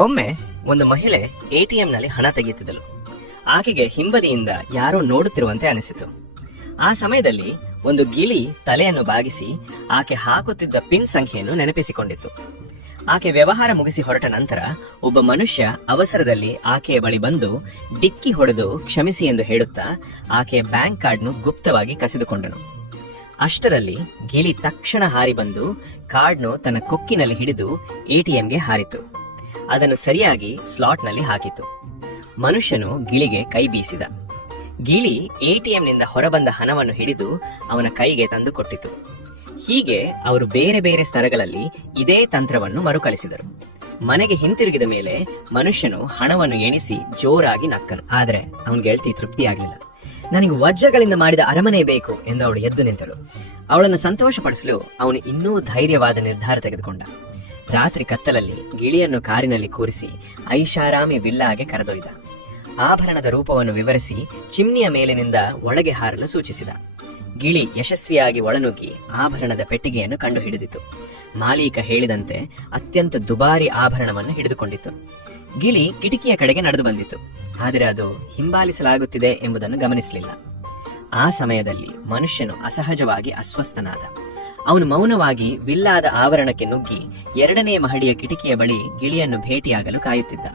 ಒಮ್ಮೆ ಒಂದು ಮಹಿಳೆ ಎಟಿಎಂನಲ್ಲಿ ಹಣ ತೆಗೆಯುತ್ತಿದ್ದಳು. ಆಕೆಗೆ ಹಿಂಬದಿಯಿಂದ ಯಾರೋ ನೋಡುತ್ತಿರುವಂತೆ ಅನಿಸಿತು. ಆ ಸಮಯದಲ್ಲಿ ಒಂದು ಗಿಳಿ ತಲೆಯನ್ನು ಬಾಗಿಸಿ ಆಕೆ ಹಾಕುತ್ತಿದ್ದ ಪಿನ್ ಸಂಖ್ಯೆಯನ್ನು ನೆನಪಿಸಿಕೊಂಡಿತ್ತು. ಆಕೆ ವ್ಯವಹಾರ ಮುಗಿಸಿ ಹೊರಟ ನಂತರ ಒಬ್ಬ ಮನುಷ್ಯ ಅವಸರದಲ್ಲಿ ಆಕೆಯ ಬಳಿ ಬಂದು ಡಿಕ್ಕಿ ಹೊಡೆದು ಕ್ಷಮಿಸಿ ಎಂದು ಹೇಳುತ್ತಾ ಆಕೆಯ ಬ್ಯಾಂಕ್ ಕಾರ್ಡ್ನು ಗುಪ್ತವಾಗಿ ಕಸಿದುಕೊಂಡನು. ಅಷ್ಟರಲ್ಲಿ ಗಿಳಿ ತಕ್ಷಣ ಹಾರಿ ಬಂದು ಕಾರ್ಡ್ನು ತನ್ನ ಕೊಕ್ಕಿನಲ್ಲಿ ಹಿಡಿದು ಎಟಿಎಂಗೆ ಹಾರಿತು. ಅದನ್ನು ಸರಿಯಾಗಿ ಸ್ಲಾಟ್ನಲ್ಲಿ ಹಾಕಿತು. ಮನುಷ್ಯನು ಗಿಳಿಗೆ ಕೈ ಬೀಸಿದ. ಗಿಳಿ ಎಟಿಎಂನಿಂದ ಹೊರಬಂದ ಹಣವನ್ನು ಹಿಡಿದು ಅವನ ಕೈಗೆ ತಂದು ಕೊಟ್ಟಿತು. ಹೀಗೆ ಅವರು ಬೇರೆ ಬೇರೆ ಸ್ತರಗಳಲ್ಲಿ ಇದೇ ತಂತ್ರವನ್ನು ಮರುಕಳಿಸಿದರು. ಮನೆಗೆ ಹಿಂತಿರುಗಿದ ಮೇಲೆ ಮನುಷ್ಯನು ಹಣವನ್ನು ಎಣಿಸಿ ಜೋರಾಗಿ ನಕ್ಕನು. ಆದರೆ ಅವನ ಗೆಳತಿ ತೃಪ್ತಿಯಾಗಲಿಲ್ಲ. ನನಗೆ ವಜ್ರಗಳಿಂದ ಮಾಡಿದ ಅರಮನೆ ಬೇಕು ಎಂದು ಅವಳು ಎದ್ದು ನಿಂತಳು. ಅವಳನ್ನು ಸಂತೋಷಪಡಿಸಲು ಅವನು ಇನ್ನೂ ಧೈರ್ಯವಾದ ನಿರ್ಧಾರ ತೆಗೆದುಕೊಂಡ. ರಾತ್ರಿ ಕತ್ತಲಲ್ಲಿ ಗಿಳಿಯನ್ನು ಕಾರಿನಲ್ಲಿ ಕೂರಿಸಿ ಐಷಾರಾಮಿ ವಿಲ್ಲಾಗೆ ಕರೆದೊಯ್ದ. ಆಭರಣದ ರೂಪವನ್ನು ವಿವರಿಸಿ ಚಿಮ್ನಿಯ ಮೇಲಿನಿಂದ ಒಳಗೆ ಹಾರಲು ಸೂಚಿಸಿದ. ಗಿಳಿ ಯಶಸ್ವಿಯಾಗಿ ಒಳನುಗ್ಗಿ ಆಭರಣದ ಪೆಟ್ಟಿಗೆಯನ್ನು ಕಂಡು ಹಿಡಿದಿತು. ಮಾಲೀಕ ಹೇಳಿದಂತೆ ಅತ್ಯಂತ ದುಬಾರಿ ಆಭರಣವನ್ನು ಹಿಡಿದುಕೊಂಡಿತು. ಗಿಳಿ ಕಿಟಕಿಯ ಕಡೆಗೆ ನಡೆದು ಬಂದಿತು. ಆದರೆ ಅದು ಹಿಂಬಾಲಿಸಲಾಗುತ್ತಿದೆ ಎಂಬುದನ್ನು ಗಮನಿಸಲಿಲ್ಲ. ಆ ಸಮಯದಲ್ಲಿ ಮನುಷ್ಯನು ಅಸಹಜವಾಗಿ ಅಸ್ವಸ್ಥನಾದ. ಅವನು ಮೌನವಾಗಿ ವಿಲ್ಲಾದ ಆವರಣಕ್ಕೆ ನುಗ್ಗಿ 2ನೇ ಮಹಡಿಯ ಕಿಟಕಿಯ ಬಳಿ ಗಿಳಿಯನ್ನು ಭೇಟಿಯಾಗಲು ಕಾಯುತ್ತಿದ್ದ.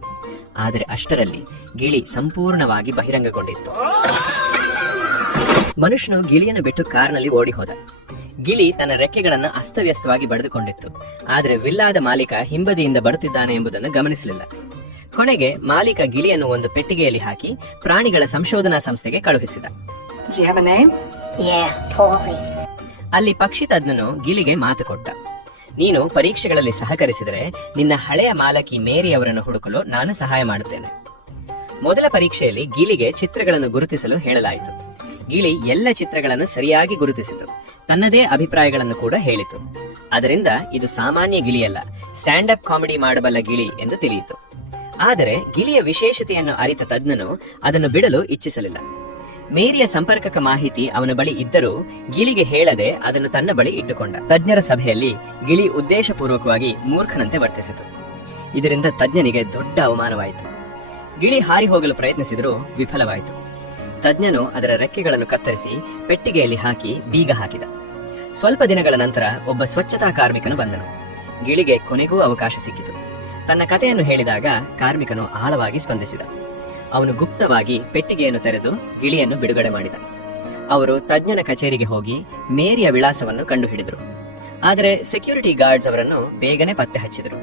ಆದರೆ ಅಷ್ಟರಲ್ಲಿ ಗಿಳಿ ಸಂಪೂರ್ಣವಾಗಿ ಬಹಿರಂಗಗೊಂಡಿತ್ತು. ಮನುಷ್ಯನು ಗಿಳಿಯನ್ನು ಬಿಟ್ಟು ಕಾರ್ನಲ್ಲಿ ಓಡಿ ಹೋದ. ಗಿಳಿ ತನ್ನ ರೆಕ್ಕೆಗಳನ್ನು ಅಸ್ತವ್ಯಸ್ತವಾಗಿ ಬಡಿದುಕೊಂಡಿತ್ತು. ಆದರೆ ವಿಲ್ಲಾದ ಮಾಲೀಕ ಹಿಂಬದಿಯಿಂದ ಬರುತ್ತಿದ್ದಾನೆ ಎಂಬುದನ್ನು ಗಮನಿಸಲಿಲ್ಲ. ಕೊನೆಗೆ ಮಾಲೀಕ ಗಿಳಿಯನ್ನು ಒಂದು ಪೆಟ್ಟಿಗೆಯಲ್ಲಿ ಹಾಕಿ ಪ್ರಾಣಿಗಳ ಸಂಶೋಧನಾ ಸಂಸ್ಥೆಗೆ ಕಳುಹಿಸಿದ. ಅಲ್ಲಿ ಪಕ್ಷಿ ತಜ್ಞನು ಗಿಳಿಗೆ ಮಾತು ಕೊಟ್ಟ. ನೀನು ಪರೀಕ್ಷೆಗಳಲ್ಲಿ ಸಹಕರಿಸಿದರೆ ನಿನ್ನ ಹಳೆಯ ಮಾಲಕಿ ಮೇರಿ ಅವರನ್ನು ಹುಡುಕಲು ನಾನು ಸಹಾಯ ಮಾಡುತ್ತೇನೆ. ಮೊದಲ ಪರೀಕ್ಷೆಯಲ್ಲಿ ಗಿಳಿಗೆ ಚಿತ್ರಗಳನ್ನು ಗುರುತಿಸಲು ಹೇಳಲಾಯಿತು. ಗಿಳಿ ಎಲ್ಲ ಚಿತ್ರಗಳನ್ನು ಸರಿಯಾಗಿ ಗುರುತಿಸಿತು. ತನ್ನದೇ ಅಭಿಪ್ರಾಯಗಳನ್ನು ಕೂಡ ಹೇಳಿತು. ಅದರಿಂದ ಇದು ಸಾಮಾನ್ಯ ಗಿಳಿಯಲ್ಲ, ಸ್ಟ್ಯಾಂಡ್ ಅಪ್ ಕಾಮಿಡಿ ಮಾಡಬಲ್ಲ ಗಿಳಿ ಎಂದು ತಿಳಿಯಿತು. ಆದರೆ ಗಿಳಿಯ ವಿಶೇಷತೆಯನ್ನು ಅರಿತ ತಜ್ಞನು ಅದನ್ನು ಬಿಡಲು ಇಚ್ಛಿಸಲಿಲ್ಲ. ಮೇರಿಯ ಸಂಪರ್ಕಕ ಮಾಹಿತಿ ಅವನ ಬಳಿ ಇದ್ದರೂ ಗಿಳಿಗೆ ಹೇಳದೆ ಅದನ್ನು ತನ್ನ ಬಳಿ ಇಟ್ಟುಕೊಂಡ. ತಜ್ಞರ ಸಭೆಯಲ್ಲಿ ಗಿಳಿ ಉದ್ದೇಶಪೂರ್ವಕವಾಗಿ ಮೂರ್ಖನಂತೆ ವರ್ತಿಸಿತು. ಇದರಿಂದ ತಜ್ಞನಿಗೆ ದೊಡ್ಡ ಅವಮಾನವಾಯಿತು. ಗಿಳಿ ಹಾರಿ ಹೋಗಲು ಪ್ರಯತ್ನಿಸಿದರೂ ವಿಫಲವಾಯಿತು. ತಜ್ಞನು ಅದರ ರೆಕ್ಕೆಗಳನ್ನು ಕತ್ತರಿಸಿ ಪೆಟ್ಟಿಗೆಯಲ್ಲಿ ಹಾಕಿ ಬೀಗ ಹಾಕಿದ. ಸ್ವಲ್ಪ ದಿನಗಳ ನಂತರ ಒಬ್ಬ ಸ್ವಚ್ಛತಾ ಕಾರ್ಮಿಕನು ಬಂದನು. ಗಿಳಿಗೆ ಕೊನೆಗೂ ಅವಕಾಶ ಸಿಕ್ಕಿತು. ತನ್ನ ಕಥೆಯನ್ನು ಹೇಳಿದಾಗ ಕಾರ್ಮಿಕನು ಆಳವಾಗಿ ಸ್ಪಂದಿಸಿದ. ಅವನು ಗುಪ್ತವಾಗಿ ಪೆಟ್ಟಿಗೆಯನ್ನು ತೆರೆದು ಗಿಳಿಯನ್ನು ಬಿಡುಗಡೆ ಮಾಡಿದ. ಅವರು ತಜ್ಞನ ಕಚೇರಿಗೆ ಹೋಗಿ ಮೇರಿಯ ವಿಳಾಸವನ್ನು ಕಂಡುಹಿಡಿದರು. ಆದರೆ ಸೆಕ್ಯೂರಿಟಿ ಗಾರ್ಡ್ಸ್ ಅವರನ್ನು ಬೇಗನೆ ಪತ್ತೆ ಹಚ್ಚಿದರು.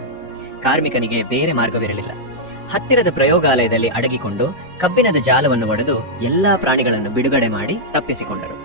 ಕಾರ್ಮಿಕನಿಗೆ ಬೇರೆ ಮಾರ್ಗವಿರಲಿಲ್ಲ. ಹತ್ತಿರದ ಪ್ರಯೋಗಾಲಯದಲ್ಲಿ ಅಡಗಿಕೊಂಡು ಕಬ್ಬಿಣದ ಜಾಲವನ್ನು ಒಡೆದು ಎಲ್ಲಾ ಪ್ರಾಣಿಗಳನ್ನು ಬಿಡುಗಡೆ ಮಾಡಿ ತಪ್ಪಿಸಿಕೊಂಡರು.